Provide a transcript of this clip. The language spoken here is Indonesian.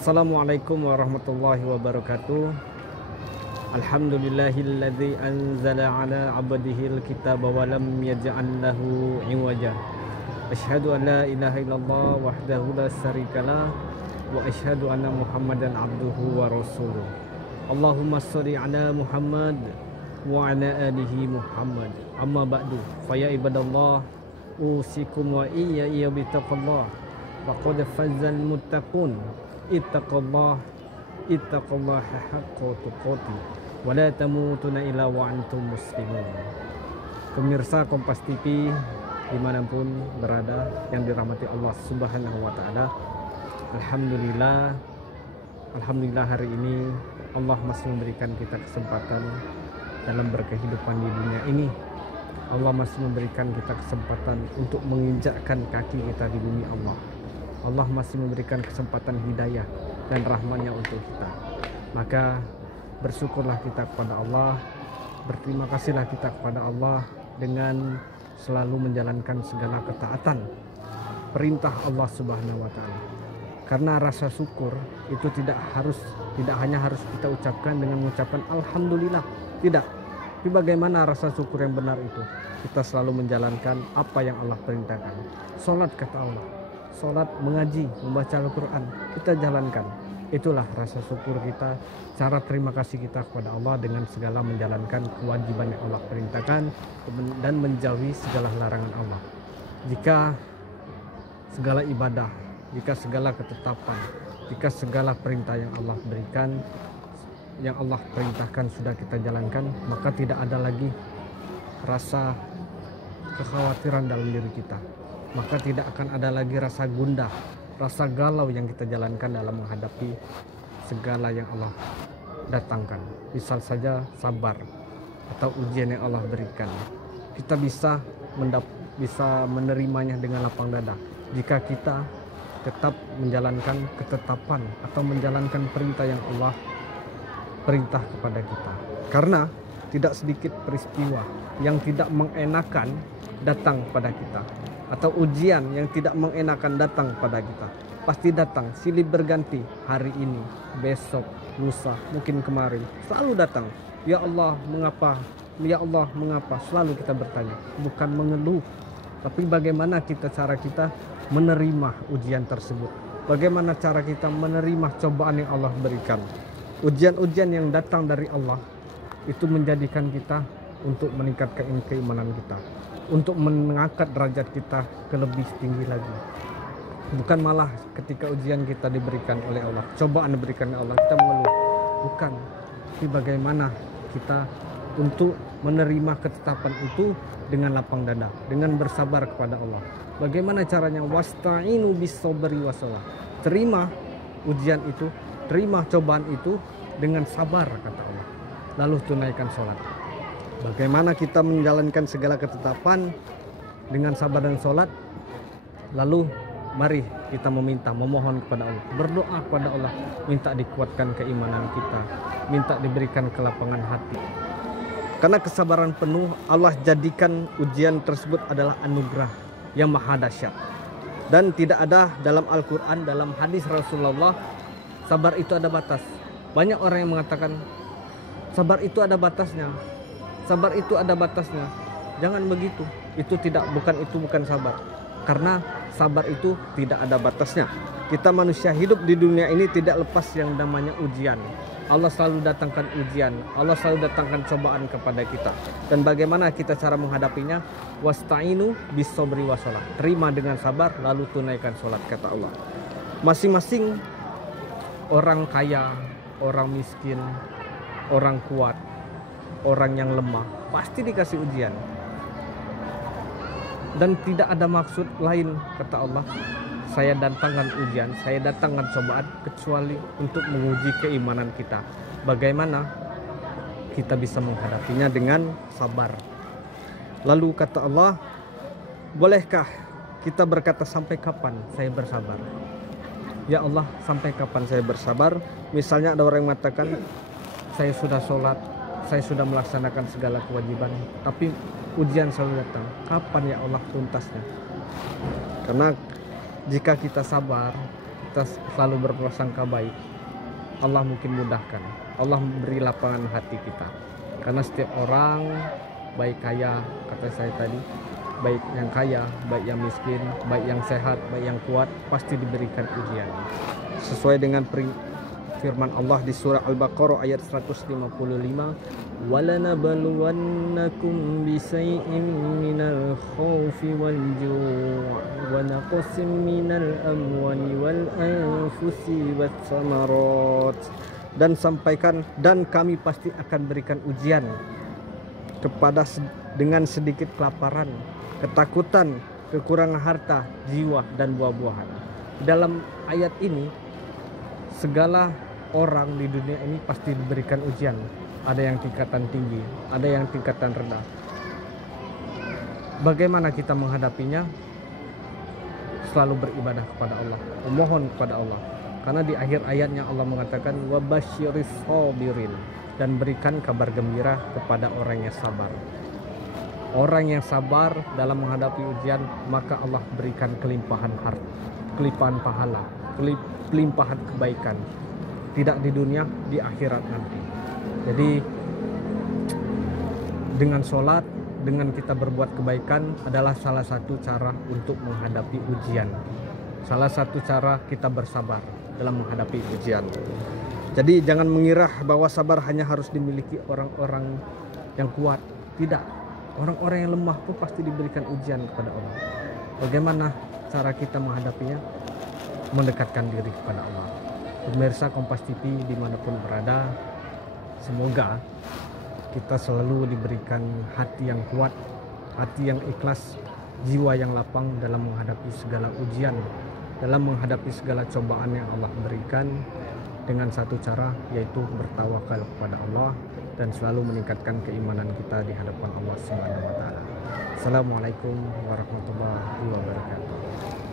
Assalamualaikum warahmatullahi wabarakatuh. Alhamdulillahilladzi anzala ala abdihil kitaba wa lam yaj'al lahu iwaja. Asyhadu an la ilaha illallah wahdahu la syarikalah wa asyhadu anna Muhammadan abduhu wa rasuluh. Allahumma shalli ala Muhammad wa ala alihi Muhammad. Amma ba'du. Fa ya ibadallah usikum wa iyya bitaqallah. Faqad fazal muttaqun. Ittaqallah haqqa tuqatih wa la tamutunna illa wa antum muslimun. Pemirsa Kompas TV dimanapun berada yang dirahmati Allah Subhanahu wa Ta'ala, Alhamdulillah hari ini Allah masih memberikan kita kesempatan dalam berkehidupan di dunia ini. Allah masih memberikan kita kesempatan untuk menginjakkan kaki kita di bumi Allah. Allah masih memberikan kesempatan hidayah dan rahmatnya untuk kita. Maka bersyukurlah kita kepada Allah, berterima kasihlah kita kepada Allah dengan selalu menjalankan segala ketaatan perintah Allah Subhanahu wa Ta'ala. Karena rasa syukur itu tidak hanya harus kita ucapkan dengan mengucapkan alhamdulillah, tidak. Tapi bagaimana rasa syukur yang benar itu? Kita selalu menjalankan apa yang Allah perintahkan. Salat kata Allah, salat, mengaji, membaca Al-Quran, kita jalankan. Itulah rasa syukur kita, cara terima kasih kita kepada Allah dengan segala menjalankan kewajiban yang Allah perintahkan dan menjauhi segala larangan Allah. Jika segala ibadah, jika segala ketetapan, jika segala perintah yang Allah berikan, yang Allah perintahkan sudah kita jalankan, maka tidak ada lagi rasa kekhawatiran dalam diri kita. Maka tidak akan ada lagi rasa gundah, rasa galau yang kita jalankan dalam menghadapi segala yang Allah datangkan. Misal saja sabar atau ujian yang Allah berikan, kita bisa menerimanya dengan lapang dada jika kita tetap menjalankan ketetapan atau menjalankan perintah yang Allah perintah kepada kita. Karena tidak sedikit peristiwa yang tidak mengenakan datang pada kita, atau ujian yang tidak mengenakan datang pada kita. Pasti datang, silih berganti, hari ini, besok, lusa, mungkin kemarin, selalu datang. Ya Allah mengapa, ya Allah mengapa, selalu kita bertanya. Bukan mengeluh, tapi bagaimana cara kita menerima ujian tersebut, bagaimana cara kita menerima cobaan yang Allah berikan. Ujian-ujian yang datang dari Allah itu menjadikan kita untuk meningkatkan keimanan kita, untuk mengangkat derajat kita ke lebih tinggi lagi. Bukan malah ketika ujian kita diberikan oleh Allah, cobaan diberikan oleh Allah, kita mengeluh. Bukan. Tapi bagaimana kita untuk menerima ketetapan itu dengan lapang dada, dengan bersabar kepada Allah. Bagaimana caranya? Wasta'inu bis-sabri was-shalah. Terima ujian itu, terima cobaan itu dengan sabar kata Allah. Lalu tunaikan sholat. Bagaimana kita menjalankan segala ketetapan dengan sabar dan sholat? Lalu mari kita memohon kepada Allah, berdoa kepada Allah, minta dikuatkan keimanan kita, minta diberikan kelapangan hati. Karena kesabaran penuh Allah jadikan ujian tersebut adalah anugerah yang maha dahsyat. Dan tidak ada dalam Al-Quran, dalam hadis Rasulullah, sabar itu ada batas. Banyak orang yang mengatakan sabar itu ada batasnya, sabar itu ada batasnya. Jangan begitu. Itu bukan sabar. Karena sabar itu tidak ada batasnya. Kita manusia hidup di dunia ini tidak lepas yang namanya ujian. Allah selalu datangkan ujian, Allah selalu datangkan cobaan kepada kita. Dan bagaimana kita cara menghadapinya? Wasta'inu bis-sabri was-shalah. Terima dengan sabar, lalu tunaikan sholat kata Allah. Masing-masing orang kaya, orang miskin, orang kuat, orang yang lemah pasti dikasih ujian. Dan tidak ada maksud lain kata Allah, saya datangkan ujian, saya datangkan cobaan kecuali untuk menguji keimanan kita. Bagaimana kita bisa menghadapinya dengan sabar. Lalu kata Allah, bolehkah kita berkata sampai kapan saya bersabar? Ya Allah, sampai kapan saya bersabar? Misalnya ada orang yang mengatakan, saya sudah sholat, saya sudah melaksanakan segala kewajiban, tapi ujian selalu datang. Kapan ya Allah tuntasnya? Karena jika kita sabar, kita selalu berprasangka baik, Allah mungkin mudahkan. Allah memberi lapangan hati kita. Karena setiap orang, baik kaya, kata saya tadi, baik yang kaya, baik yang miskin, baik yang sehat, baik yang kuat, pasti diberikan ujian. Sesuai dengan firman Allah di surah Al-Baqarah ayat 155, وَلَنَبْلُوَنَّكُمْ بِشَيْءٍ مِّنَ الْخَوْفِ وَالْجُوعِ وَنَقْصٍ مِّنَ الْأَمْوَالِ وَالْأَنفُسِ وَالثَّمَرَاتِ. Dan sampaikan, dan kami pasti akan berikan ujian dengan sedikit kelaparan, ketakutan, kekurangan harta, jiwa, dan buah-buahan. Dalam ayat ini, segala orang di dunia ini pasti diberikan ujian. Ada yang tingkatan tinggi, ada yang tingkatan rendah. Bagaimana kita menghadapinya? Selalu beribadah kepada Allah, memohon kepada Allah. Karena di akhir ayatnya Allah mengatakan wabasyiris sabirin, dan berikan kabar gembira kepada orang yang sabar. Orang yang sabar dalam menghadapi ujian, maka Allah berikan kelimpahan harta, kelimpahan pahala, kelimpahan kebaikan, tidak di dunia, di akhirat nanti. Jadi dengan sholat, dengan kita berbuat kebaikan adalah salah satu cara untuk menghadapi ujian. Salah satu cara kita bersabar dalam menghadapi ujian. Jadi jangan mengira bahwa sabar hanya harus dimiliki orang-orang yang kuat. Tidak, orang-orang yang lemah pun pasti diberikan ujian kepada Allah. Bagaimana cara kita menghadapinya? Mendekatkan diri kepada Allah. Pemirsa Kompas TV dimanapun berada, semoga kita selalu diberikan hati yang kuat, hati yang ikhlas, jiwa yang lapang dalam menghadapi segala ujian, dalam menghadapi segala cobaan yang Allah berikan, dengan satu cara, yaitu bertawakal kepada Allah dan selalu meningkatkan keimanan kita di hadapan Allah Subhanahu wa taala. Assalamualaikum warahmatullahi wabarakatuh.